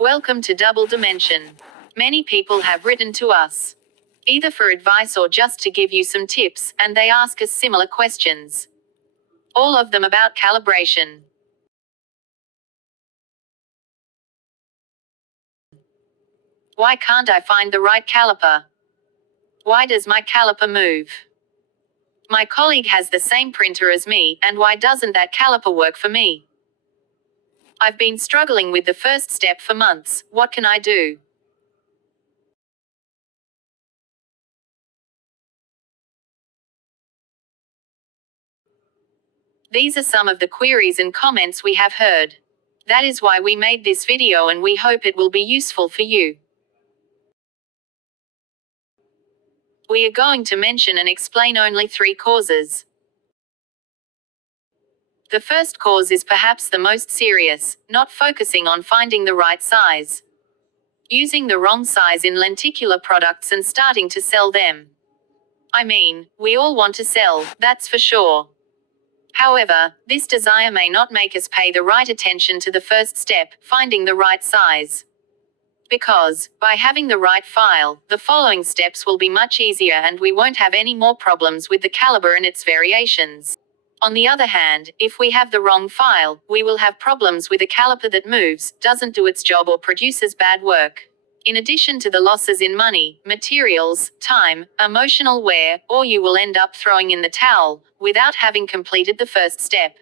Welcome to Double Dimension. Many people have written to us, either for advice or just to give you some tips, and they ask us similar questions. All of them about calibration. Why can't I find the right caliper? Why does my caliper move? My colleague has the same printer as me, and why doesn't that caliper work for me? I've been struggling with the first step for months. What can I do? These are some of the queries and comments we have heard. That is why we made this video, and we hope it will be useful for you. We are going to mention and explain only 3 causes. The first cause is perhaps the most serious, not focusing on finding the right size. Using the wrong size in lenticular products and starting to sell them. I mean, we all want to sell, that's for sure. However, this desire may not make us pay the right attention to the first step, finding the right size. Because, by having the right file, the following steps will be much easier and we won't have any more problems with the caliber and its variations. On the other hand, if we have the wrong file, we will have problems with a caliper that moves, doesn't do its job, or produces bad work. In addition to the losses in money, materials, time, emotional wear, or you will end up throwing in the towel, without having completed the first step.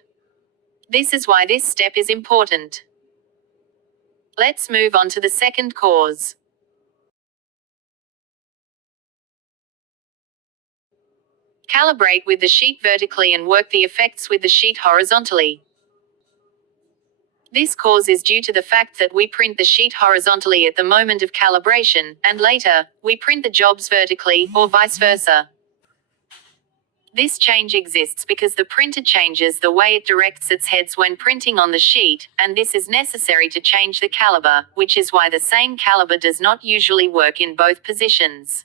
This is why this step is important. Let's move on to the second cause. Calibrate with the sheet vertically and work the effects with the sheet horizontally. This cause is due to the fact that we print the sheet horizontally at the moment of calibration, and later, we print the jobs vertically, or vice versa. This change exists because the printer changes the way it directs its heads when printing on the sheet, and this is necessary to change the caliber, which is why the same caliber does not usually work in both positions.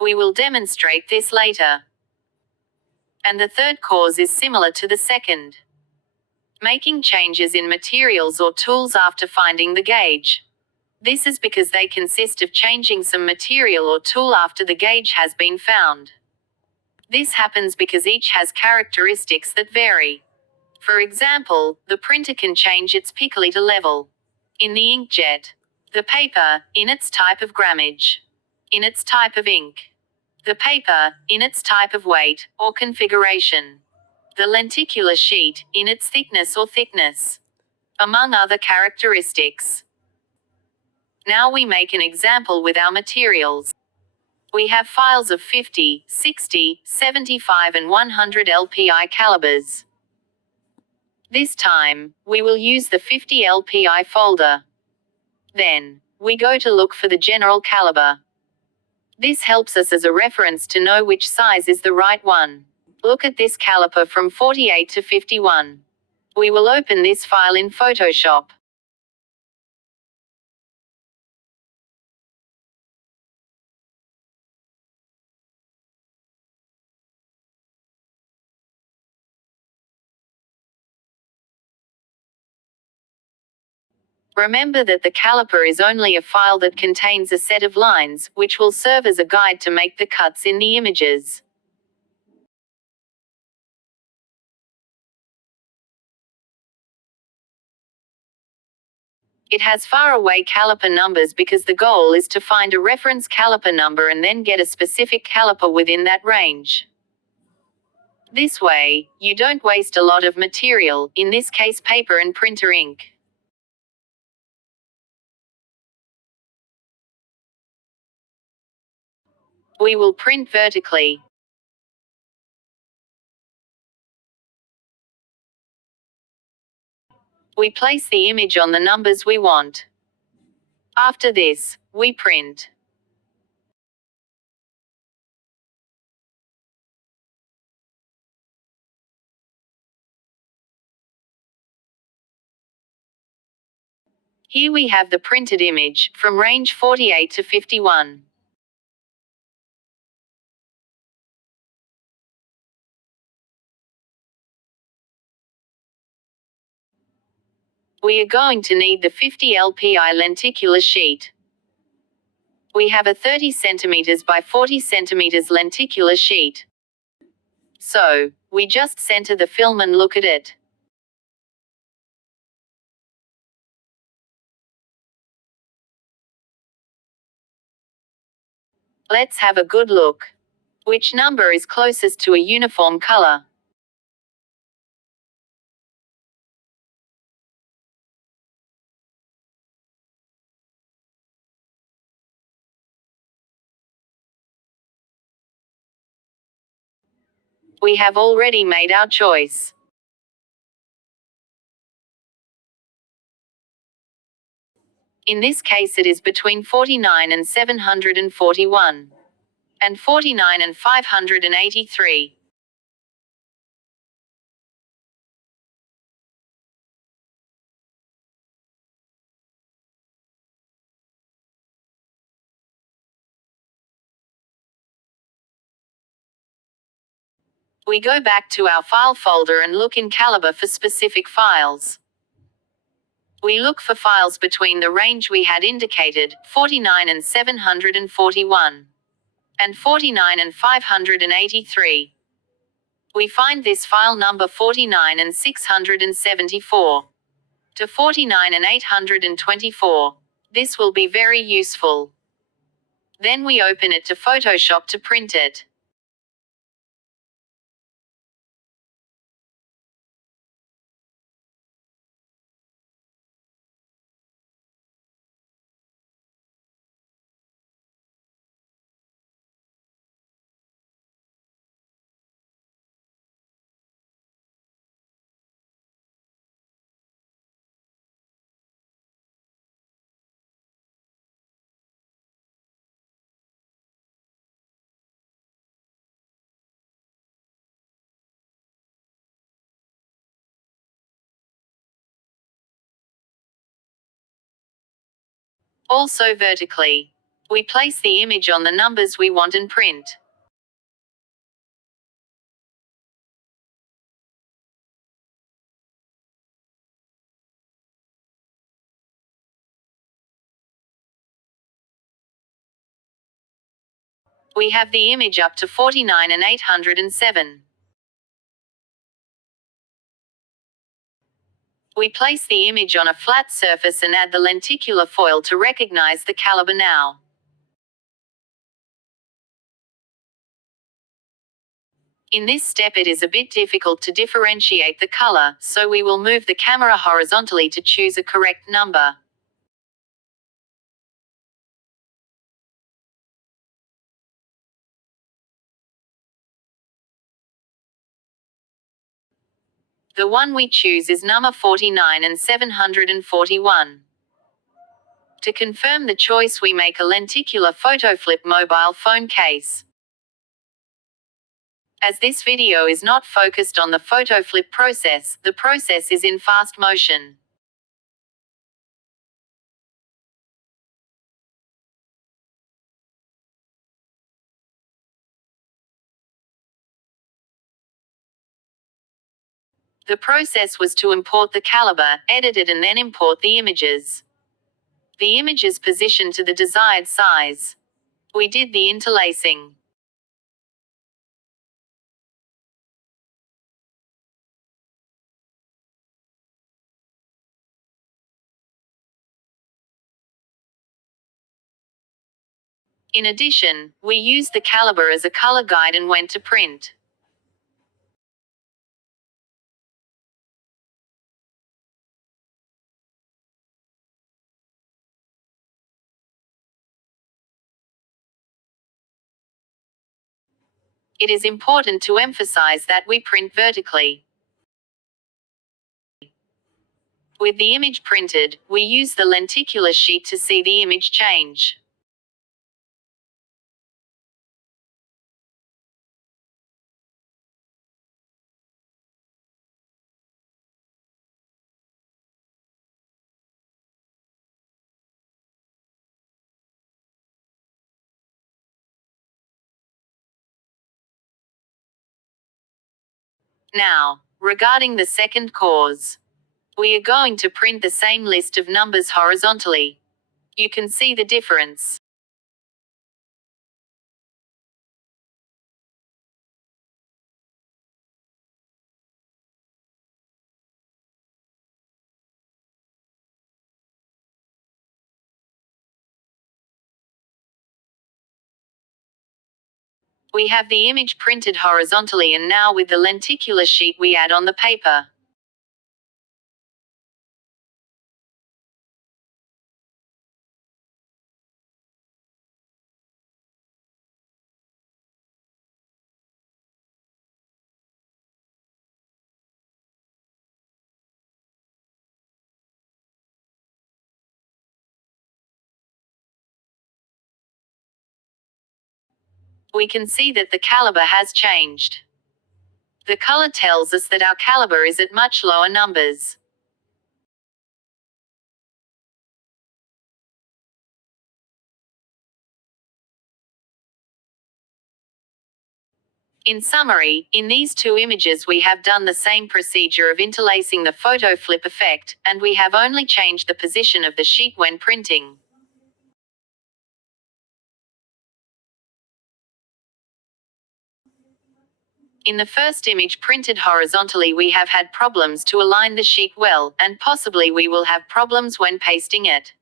We will demonstrate this later. And the third cause is similar to the second. Making changes in materials or tools after finding the gauge. This is because they consist of changing some material or tool after the gauge has been found. This happens because each has characteristics that vary. For example, the printer can change its picoliter level. In the inkjet. The paper, in its type of grammage. In its type of ink. The paper, in its type of weight, or configuration. The lenticular sheet, in its thickness or thickness. Among other characteristics. Now we make an example with our materials. We have files of 50, 60, 75 and 100 LPI calibers. This time, we will use the 50 LPI folder. Then, we go to look for the general caliber. This helps us as a reference to know which size is the right one. Look at this caliper from 48 to 51. We will open this file in Photoshop. Remember that the caliper is only a file that contains a set of lines, which will serve as a guide to make the cuts in the images. It has far-away caliper numbers because the goal is to find a reference caliper number and then get a specific caliper within that range. This way, you don't waste a lot of material, in this case paper and printer ink. We will print vertically. We place the image on the numbers we want. After this, we print. Here we have the printed image, from range 48 to 51. We are going to need the 50 lpi lenticular sheet. We have a 30 cm by 40 cm lenticular sheet. So, we just center the film and look at it. Let's have a good look. Which number is closest to a uniform color? We have already made our choice. In this case it is between 49 and 741. And 49 and 583. We go back to our file folder and look in Calibre for specific files. We look for files between the range we had indicated, 49 and 741. And 49 and 583. We find this file number 49 and 674. To 49 and 824. This will be very useful. Then we open it to Photoshop to print it. Also vertically. We place the image on the numbers we want and print. We have the image up to 49 and 807. We place the image on a flat surface and add the lenticular foil to recognize the caliber now. In this step it is a bit difficult to differentiate the color, so we will move the camera horizontally to choose a correct number. The one we choose is number 49 and 741. To confirm the choice we make a lenticular photo flip mobile phone case. As this video is not focused on the photo flip process, the process is in fast motion. The process was to import the caliber, edit it and then import the images. The images positioned to the desired size. We did the interlacing. In addition, we used the caliber as a color guide and went to print. It is important to emphasize that we print vertically. With the image printed, we use the lenticular sheet to see the image change. Now, regarding the second cause. We are going to print the same list of numbers horizontally. You can see the difference. We have the image printed horizontally, and now with the lenticular sheet we add on the paper. We can see that the caliber has changed. The color tells us that our caliber is at much lower numbers. In summary, in these two images we have done the same procedure of interlacing the photo flip effect, and we have only changed the position of the sheet when printing. In the first image printed horizontally we have had problems to align the sheet well, and possibly we will have problems when pasting it.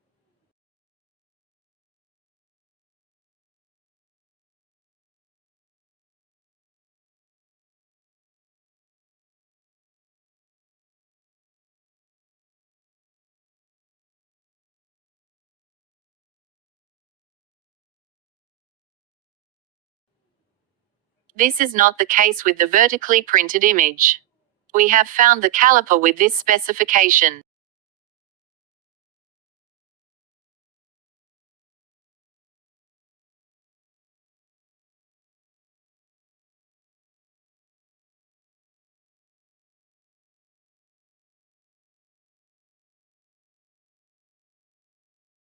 This is not the case with the vertically printed image. We have found the caliper with this specification.